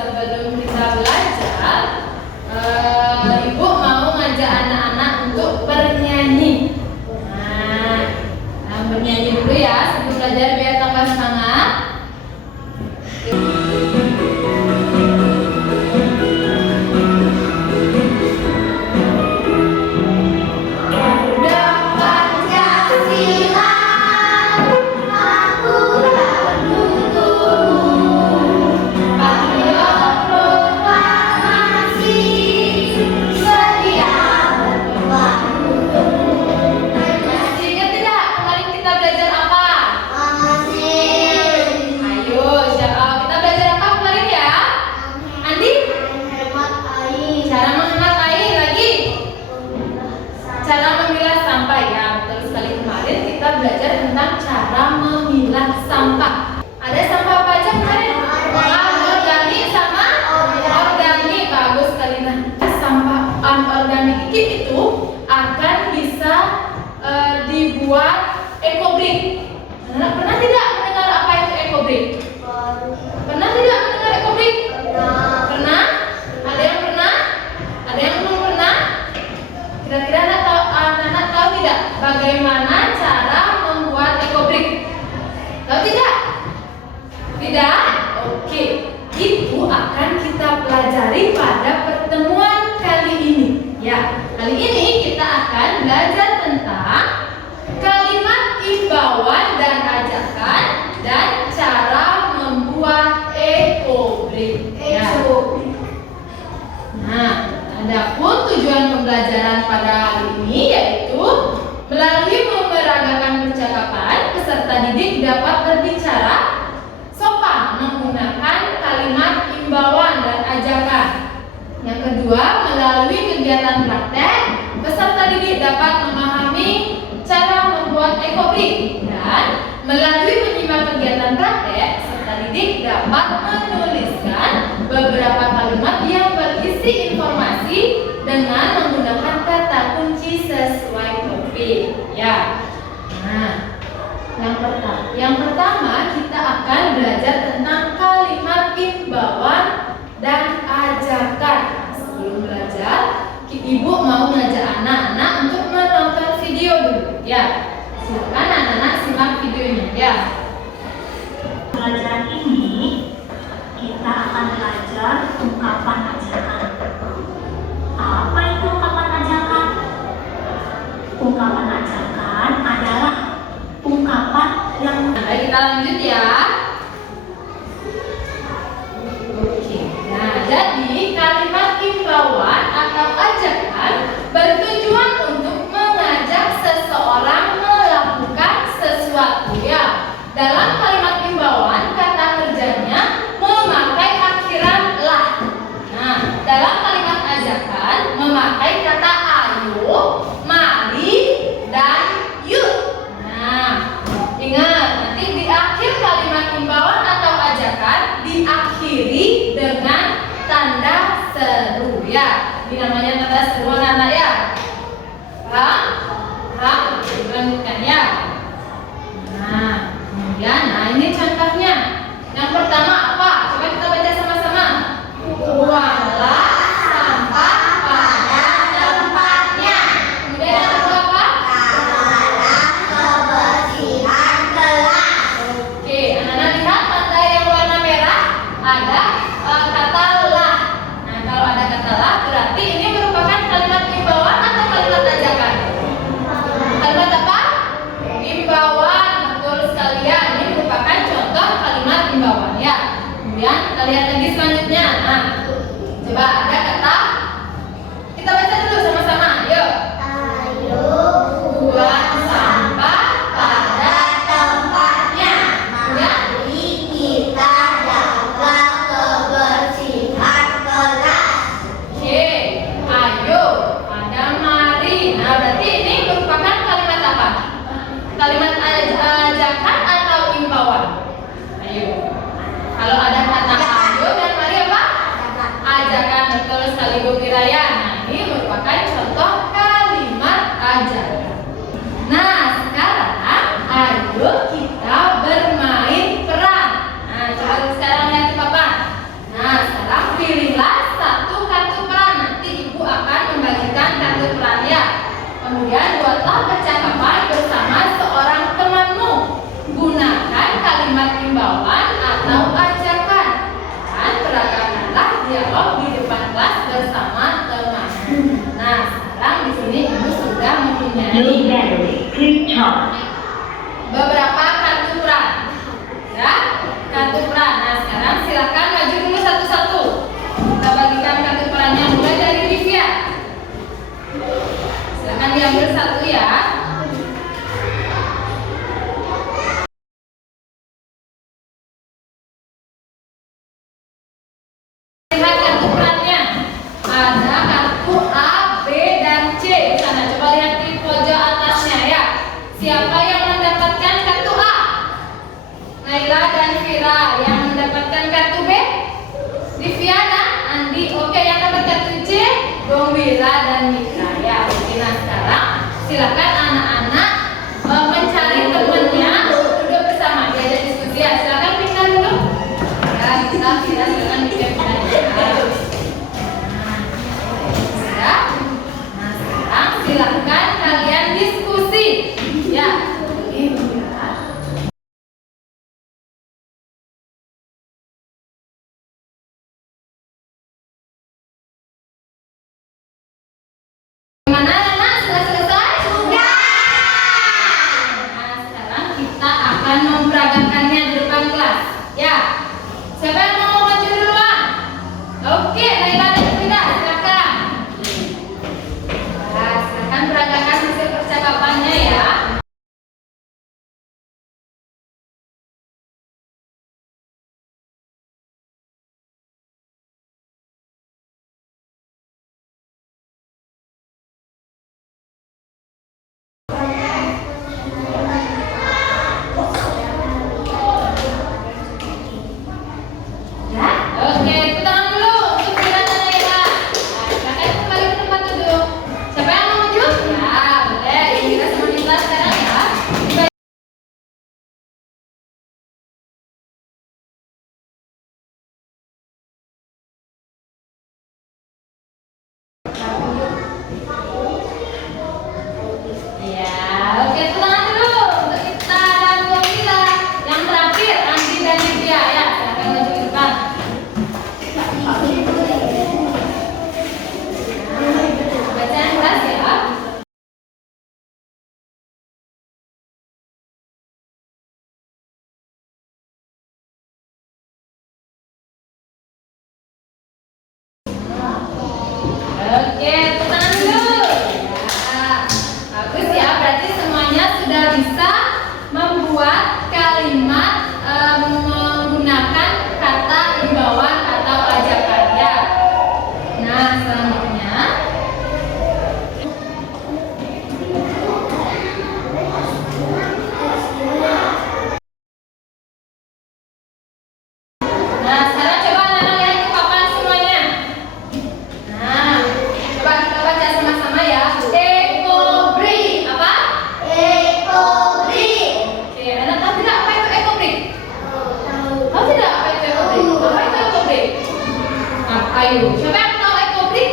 sebelum kita belajar, Ibu mau ngajak anak-anak untuk bernyanyi. Nah, bernyanyi dulu ya sebelum belajar biar tambah semangat. Belajar tentang cara memilah sampah. Ada sampah apa aja kemarin? Organik sama organik. Bagus sekali. Nah, sampah anorganik itu akan bisa dibuat ekobrik. Nah, pernah tidak mendengar apa itu ekobrik? Pernah tidak mendengar ekobrik? Pernah? Ada yang pernah? Ada yang belum pernah? Kira-kira anak-anak tahu tidak bagaimana cara membuat ekobrik? Tahu tidak? Tidak? Oke. Itu akan kita pelajari pada pertemuan kali ini. Ya, kali ini kita akan belajar tentang kalimat imbauan dan ajakan dan cara membuat ekobrik. Ya. Nah, adapun tujuan pembelajaran pada hari ini yaitu melalui memeragakan percakapan, peserta didik dapat berbicara sopan menggunakan kalimat imbauan dan ajakan. Yang kedua, melalui kegiatan praktek, peserta didik dapat memahami cara membuat ekobrik. Dan melalui menyimak kegiatan praktek, peserta didik dapat menuliskan beberapa kalimat yang berisi informasi dengan menggunakan kata kunci sesuai topik. Ya. Nah, yang pertama kita akan belajar tentang kalimat imbauan dan ajakan. Sebelum belajar, Ibu mau ngajak anak-anak untuk menonton video dulu. Ya. Silakan anak-anak simak videonya. Ya. Pelajaran ini kita akan belajar ungkapan ajakan. Apa itu ungkapan ajakan? Ungkapan ajakan adalah ungkapan yang... Baik, kita lanjut ya. Oke. Nah, jadi kalimat imbauan atau ajakan bertujuan untuk mengajak seseorang melakukan sesuatu ya. Dalam kalimat imbauan, kata kerjanya memakai akhiran lah. Nah, dalam kalimat ajakan memakai kata ayo, mari, dan yuk. Nah, ingat nanti di akhir kalimat imbauan atau ajakan diakhiri dengan tanda seru ya. Ini namanya tanda seru anak-anak ya. Paham? Paham? Lanjutkan ya. Nah, kemudian, ini contohnya. Yang pertama apa? Coba kita baca sama-sama. Buanglah sampah pada tempatnya. Kemudian yang kedua apa? Adalah kebersihan kelas. Oke, anak-anak lihat tanda yang warna merah ada kata lah. Nah, kalau ada kata lah berarti ini merupakan kalimat imbauan atau kalimat ajakan? Kalimat apa? Imbauan, betul sekali ya. Ini merupakan contoh kalimat imbauan ya. Kemudian kita lihat lagi selanjutnya. Nah, coba ada kata, kita baca dulu sama-sama. Yuk. Ayo Buang sampah pada tempatnya. ya. Mari kita jaga kebersihan kelas. Oke, ayo, ada mari. Nah, berarti ini merupakan kalimat apa? Kalimat ajakan atau imbauan? Ayo. Kalau ada kata ayo dan mari apa? Ajakan, betul dialog di depan kelas bersama teman. Nah, sekarang di sini Ibu sudah mempunyai beberapa kartu peran. Ya, kartu peran. Nah, sekarang silakan maju dulu satu-satu. Kita bagikan kartu perannya mulai dari Divya. Silakan diambil satu ya. Lihat kartu perannya. Ada kartu A, B, dan C di sana. Coba lihat di pojok atasnya ya. Siapa yang mendapatkan kartu A? Naila dan Vira. Yang mendapatkan kartu B? Diviana, Andi. Oke, yang dapat kartu C? Gomira dan Mika ya. Oke, nah sekarang silakan anak-anak mencari temannya duduk bersama diajak diskusi ya. Silakan pindah dulu. Ya, kita silakan pindah. Ya. Nah, sekarang silakan kalian diskusi. Ya. Gimana anak? Sudah selesai? Sudah. Nah, sekarang kita akan memperagakannya di depan kelas. Ya. Siapa yang mau maju duluan? Oke, Naila dan Frida, silakan. Nah, silakan peragakan hasil percakapannya ya. Ya, oke, tepuk tangan dulu untuk Frida dan Naila. Nah, silakan kembali ke tempat duduk. Siapa yang mau maju? Ya, boleh. Kita sama Nita sekarang ya. Ya, oke, tepuk tangan dulu untuk Nita dan Gomira. Yang terakhir, Andi dan Lydia ya. Silakan maju ke depan. Bacaan kelas ya. Oke, tepuk tangan dulu. Ya, bagus ya. Berarti semuanya sudah bisa membuat kalimat menggunakan kata imbauan atau ajakan ya. Nah, selanjutnya nah, sekarang coba anak-anak lihat ke papan semuanya. Nah, coba kita baca sama-sama ya. Ekobri. Apa? Ekobri. Oke, anak tahu tidak apa itu ekobri? Tahu tidak apa itu ekobri? Apa itu ekobri? Nah, ayo, siapa yang tahu ekobri?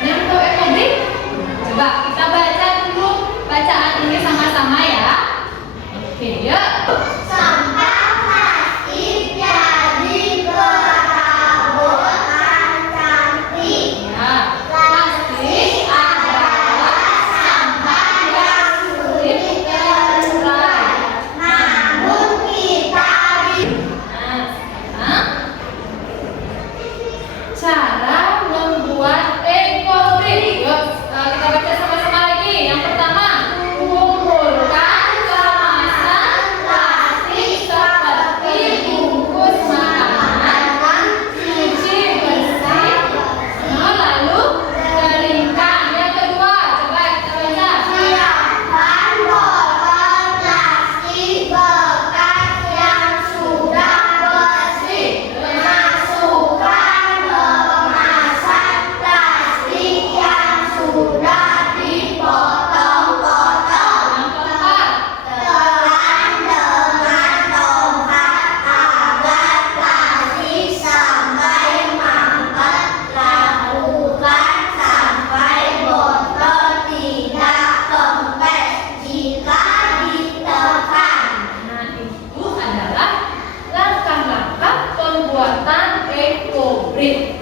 Ada yang tahu ekobri? Coba kita baca dulu bacaan ini sama-sama ya. Oke, yuk. Sampah plastik jadi perabotan cantik. Ya, plastik adalah sampah yang sulit terurai. Namun kita Nah, sekarang cara membuat ekobrik. Yuk, kita baca sama-sama lagi. Yang pertama, kumpulkan kemasan plastik seperti bungkus makanan, cuci bersih, lalu keringkan. Yang kedua, coba kita baca. siapkan botol plastik bekas yang sudah bersih. Masukkan kemasan plastik yang sudah dipotong-potong. Yang keempat, Telan dengan tongkat agar plastik sampai mampet. Lakukan sampai botol tidak kempes jika ditekan. nah itu adalah langkah-langkah pembuatan ekobrik.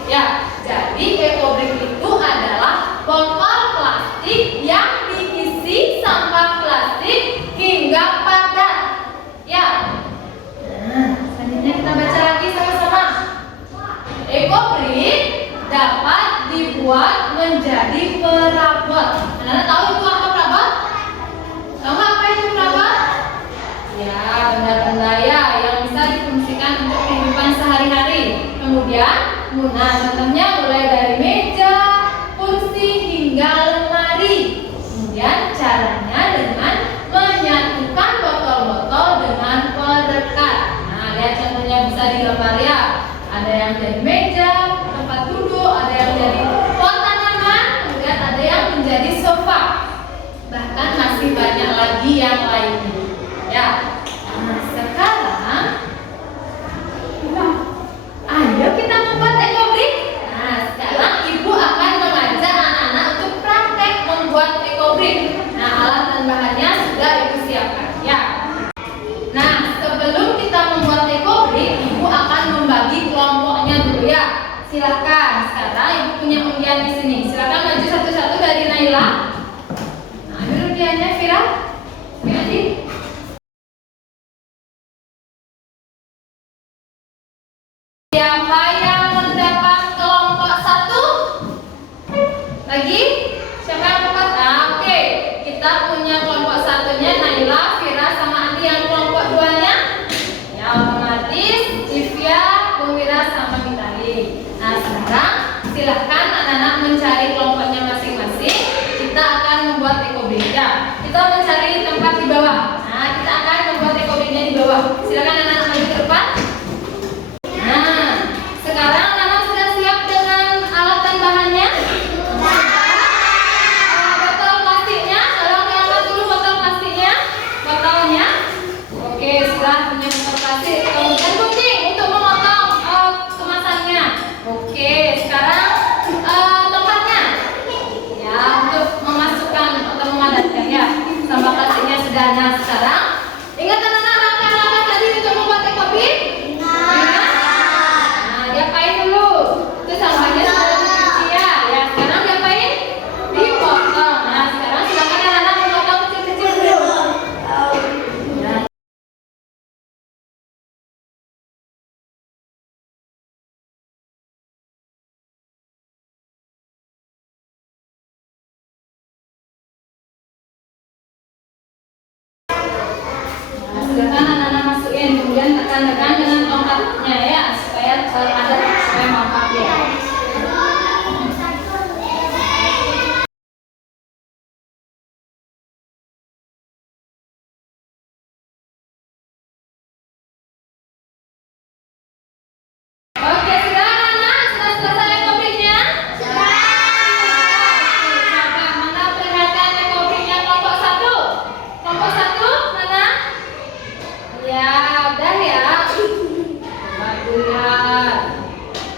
ekobrik dapat dibuat menjadi perabot. Anak-anak tahu itu apa perabot? Tahu nggak apa itu perabot? Ya, benda-benda ya yang bisa difungsikan untuk kehidupan sehari-hari. Kemudian, nah contohnya mulai dari meja, kursi hingga lemari. Kemudian caranya dengan menyatukan botol-botol dengan perekat. Nah, lihat contohnya bisa digambar ya. Ada yang jadi meja, tempat duduk, ada yang jadi pot tanaman, kemudian ada yang menjadi sofa. Bahkan masih banyak lagi yang lainnya. Ya. Nah, sekarang ayo kita membuat ekobrik. Nah, sekarang ibu akan mengajak anak-anak untuk praktek membuat ekobrik. Nah, alat dan bahannya sudah ibu siapkan ya. Nah, sebelum kita membuat ekobrik, ibu akan membagi kelompoknya dulu ya. Silakan. Sekarang ibu punya undian di sini. Silakan maju satu-satu dari Naila. Nah, ambil undiannya Vira. Jadi siapa yang mendapat kelompok 1? Lagi? Siapa yang dapat? Oke. Kita punya kelompok 1-nya Naila, Vira, sama Andi. Yang kelompok 2-nya? Ya, otomatis Divya, Wira, sama Vitali. Nah, sekarang silahkan anak-anak mencari kelompoknya masing-masing. Kita akan membuat ekobrik ya. Kita mencari tempat di bawah. Nah, kita akan membuat ekobriknya di bawah. Silakan anak-anak maju ke depan. Nah, sekarang anak-anak sudah siap dengan alat dan bahannya? Botol plastiknya, tolong diangkat dulu botol plastiknya. Botolnya. Oke, sudah punya botol plastik. Kemudian gunting untuk memotong kemasannya. Oke, sekarang tempatnya. Ya, untuk memasukkan atau memadatkan ya. Sampah plastiknya sudah. Nah, sekarang ingat anak-anak langkah-langkah tadi untuk membuat ekobrik? Nah, diapain dulu? Itu sampahnya sudah dicuci ya. Ya, sekarang diapain? Dipotong. Nah, sekarang silakan anak-anak memotong kecil-kecil dulu. Nah. Nah, silakan anak-anak masukin, kemudian tekan-tekan dengan tongkatnya ya, supaya ada supaya mantap ya. Oke, silakan anak, sudah selesai ekobriknya? Coba mana perlihatkan ekobriknya kelompok 1? Kelompok 1 mana? Ya, udah ya. Coba lihat.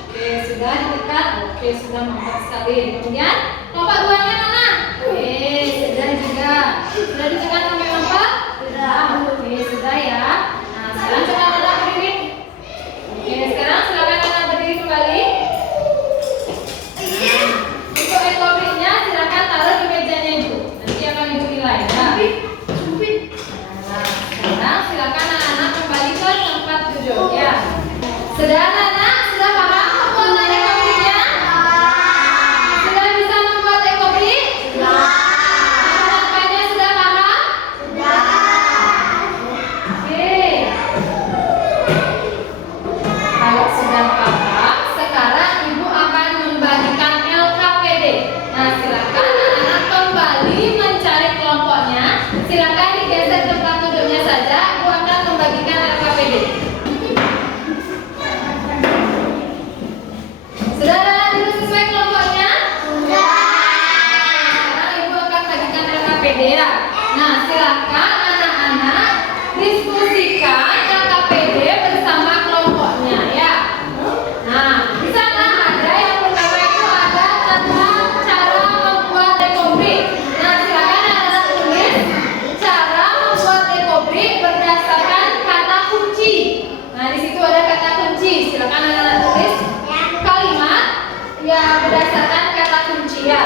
Oke, sudah dekat. Oke, sudah mantap sekali. Kemudian kelompok 2-nya mana? Oke, sudah juga. Sudah ditekan sampai mantap? Sudah. Oke, sudah ya. Nah, sekarang coba anak berdiri. Oke, sekarang silakan anak berdiri kembali. Nah, untuk ekobriknya silakan taruh di mejanya ibu. Nanti akan ibu nilai ya. Nah, sekarang silakan anak-anak kembali ke tempat duduk ya. Sudah anak-anak, sudah paham pembuatan ekobriknya? Sudah bisa membuat ekobrik? Langkah-langkahnya sudah paham? Oke. Kalau sudah paham, sekarang ibu akan membagikan LKPD. Nah, silakan anak-anak kembali mencari kelompoknya. Silakan digeser tempat duduknya saja. Ibu akan membagikan LKPD. Sudah anak duduk sesuai kelompoknya? Sekarang ibu akan bagikan LKPD ya. Nah, silakan anak-anak diskusikan LKPD bersama kelompoknya ya. Nah, di sana ada yang pertama itu ada tentang cara membuat ekobrik. Nah, silakan anak-anak tulis cara membuat ekobrik berdasarkan kata kunci. Nah, di situ ada kata kunci. Silakan anak-anak tulis kalimat yang berdasarkan kata kunci ya.